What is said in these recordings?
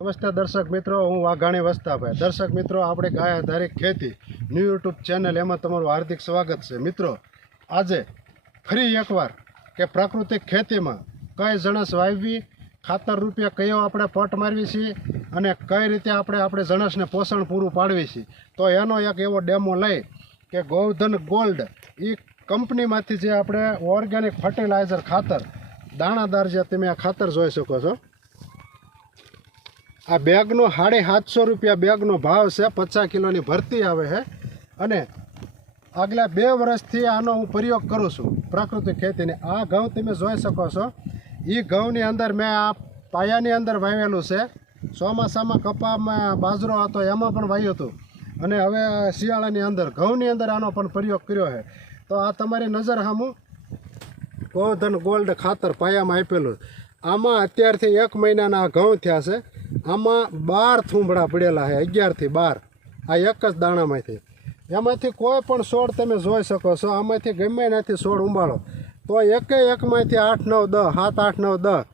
નમસ્તે દર્શક મિત્રો, હું વાઘાણી વસ્તાભાઈ. દર્શક મિત્રો, આપણે ગાય આધારિત ખેતી ન્યૂ યુટ્યુબ ચેનલ એમાં તમારું હાર્દિક સ્વાગત છે. મિત્રો, આજે ફરી એકવાર કે પ્રાકૃતિક ખેતીમાં કઈ જણસ વાવવી, ખાતર રૂપિયા કયો આપણે પટ મારવી છીએ અને કઈ રીતે આપણે આપણે જણસને પોષણ પૂરું પાડવી છીએ. તો એનો એક એવો ડેમો લઈ કે ગોવધન ગોલ્ડ એ કંપનીમાંથી જે આપણે ઓર્ગેનિક ફર્ટિલાઇઝર ખાતર, દાણાદાર જે તમે આ ખાતર જોઈ શકો છો આ બેગનો સાડી સાતસો રૂપિયા બેગનો ભાવ છે, પચાસ કિલોની ભરતી આવે છે. અને આગલા બે વર્ષથી આનો હું પ્રયોગ કરું છું. પ્રાકૃતિક ખેતીની આ ઘઉં તમે જોઈ શકો છો. એ ઘઉંની અંદર મેં આ પાયાની અંદર વાવેલું છે. ચોમાસામાં કપામાં બાજરો હતો, એમાં પણ વાવ્યું હતું. અને હવે શિયાળાની અંદર ઘઉંની અંદર આનો પણ પ્રયોગ કર્યો છે. તો આ તમારી નજર સામું ગોધન ગોલ્ડ ખાતર પાયામાં આપેલું આમાં અત્યારથી એક મહિનાના ઘઉં થયા છે. આમાં બાર થૂંભડા પડેલા છે, અગિયારથી બાર. આ એક જ દાણામાંથી. એમાંથી કોઈ પણ છોડ તમે જોઈ શકો છો. આમાંથી ગમે એનાથી છોડ ઉંબાળો. તો એકે એકમાંથી આઠ, નવ, દહ, સાત, આઠ, નવ, દહ.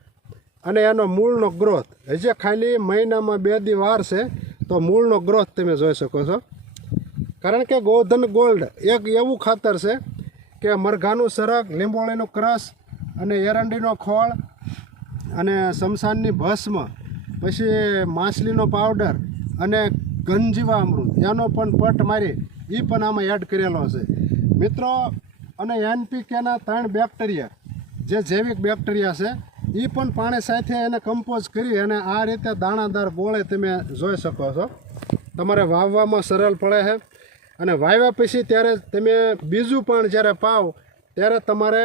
અને એનો મૂળનો ગ્રોથ. હજી ખાલી મહિનામાં બે દી વાર છે, તો મૂળનો ગ્રોથ તમે જોઈ શકો છો. કારણ કે ગોધન ગોલ્ડ એક એવું ખાતર છે કે મરઘાનું સરક લીંબોળીનું ક્રશ અને એરંડીનો ખોળ અને શમશાનની ભસ્મ પછી માછલીનો પાવડર અને ગંજીવા અમૃત. એનો પણ પટ મારી એ પણ આમાં એડ કરેલો છે. મિત્રો, અને એનપીકેના ત્રણ બેક્ટેરિયા જે જૈવિક બેક્ટેરિયા છે એ પણ પાણી સાથે એને કમ્પોઝ કરી અને આ રીતે દાણાદાર ગોળે તમે જોઈ શકો છો. તમારે વાવવામાં સરળ પડે છે. અને વાવ્યા પછી ત્યારે તમે બીજું પણ જ્યારે પાવ, ત્યારે તમારે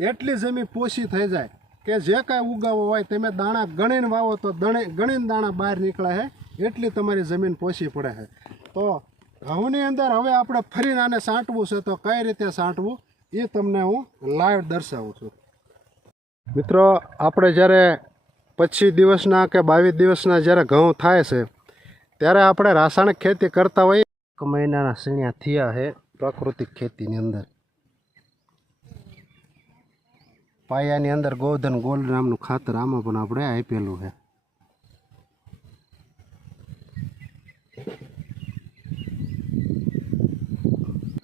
એટલી જમીન પોષી થઈ જાય કે જે કાંઈ ઉગાવો હોય તમે દાણા ગણીને વાવો તો દણે ગણીને દાણા બહાર નીકળે છે એટલી તમારી જમીન પોષી પડે છે તો ઘઉંની અંદર હવે આપણે ફરીને આને સાંટવું છે તો કઈ રીતે સાંટવું? એ તમને હું લાઈવ દર્શાવું છું. મિત્રો, આપણે જ્યારે પચીસ દિવસના કે બાવીસ દિવસના જ્યારે ઘઉં થાય છે, ત્યારે આપણે રાસાયણિક ખેતી કરતા હોઈએ. એક મહિનાના સીણ્યા થયા છે પ્રાકૃતિક ખેતીની અંદર. પાયાની અંદર ગોધન ગોલ્ડ નામનું ખાતર આમાં પણ આપણે આપેલું છે.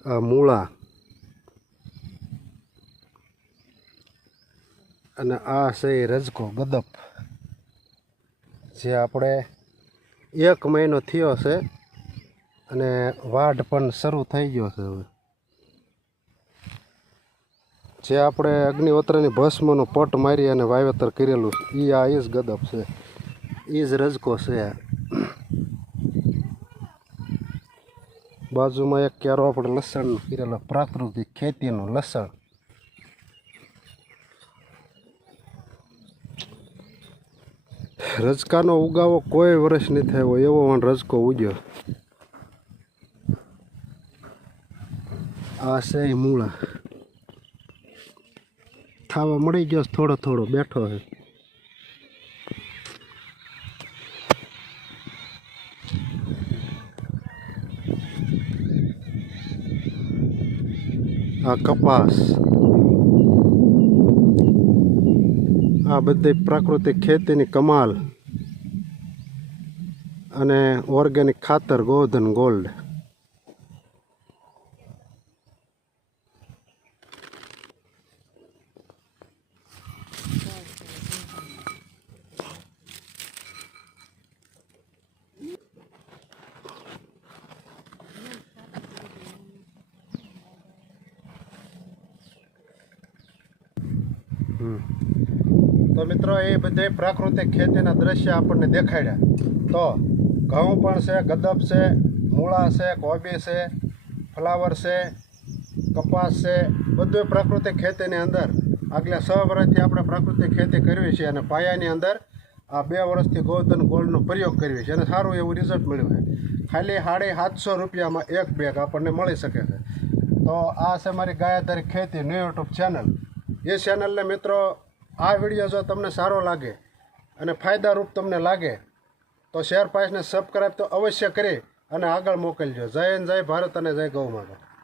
આ મૂળા. અને આ છે રજકો ગદપ. જે આપણે એક મહિનો થયો છે અને વાઢ પણ શરૂ થઈ ગયો છે હવે. જે આપણે અગ્નિહોત્રની ભસ્મનો પટ મારી અને વાવેતર કરેલું એ આ એ જ ગદપ છે. એ જ રજકો છે. બાજુમાં એક ક્યારો આપણે લસણ કરેલો, પ્રાકૃતિક ખેતીનું લસણ. રજકાનો ઉગાવો કોઈ વર્ષ નહીં થયો, એવો રજકો ઉગ્યો. આ છે મૂળા. ખાવા મળી ગયો થોડો થોડો બેઠો છે. આ કપાસ. આ બધી પ્રાકૃતિક ખેતીની કમાલ. અને ઓર્ગેનિક ખાતર, ગોધન, ગોલ્ડ. તો મિત્રો, એ બધે પ્રાકૃતિક ખેતીના દ્રશ્ય આપણને દેખાડ્યા. તો ઘઉં પણ છે, ગદબ છે, મૂળા છે, કોબી છે, ફ્લાવર છે, કપાસ છે બધું પ્રાકૃતિક ખેતીની અંદર. આગલા છ વર્ષથી આપણે પ્રાકૃતિક ખેતી કરવી છે અને પાયાની અંદર આ બે વર્ષથી ગોધન ગોલ્ડનો પ્રયોગ કર્યો છે. અને સારું એવું રિઝલ્ટ મળ્યું છે. ખાલી સાડી સાતસો રૂપિયામાં એક બેગ આપણને મળી શકે છે. તો આ છે મારી ગાયાધારી ખેતી ન્યૂ યુટ્યુબ ચેનલ એ ચેનલને મિત્રો, આ વીડિયો જો તમને સારો લાગે અને ફાયદારૂપ તમને લાગે, તો શેર પાસને સબસ્ક્રાઈબ તો અવશ્ય કરી અને આગળ મોકલજો. જય હિન્દ, જય ભારત અને જય ગૌ માતા.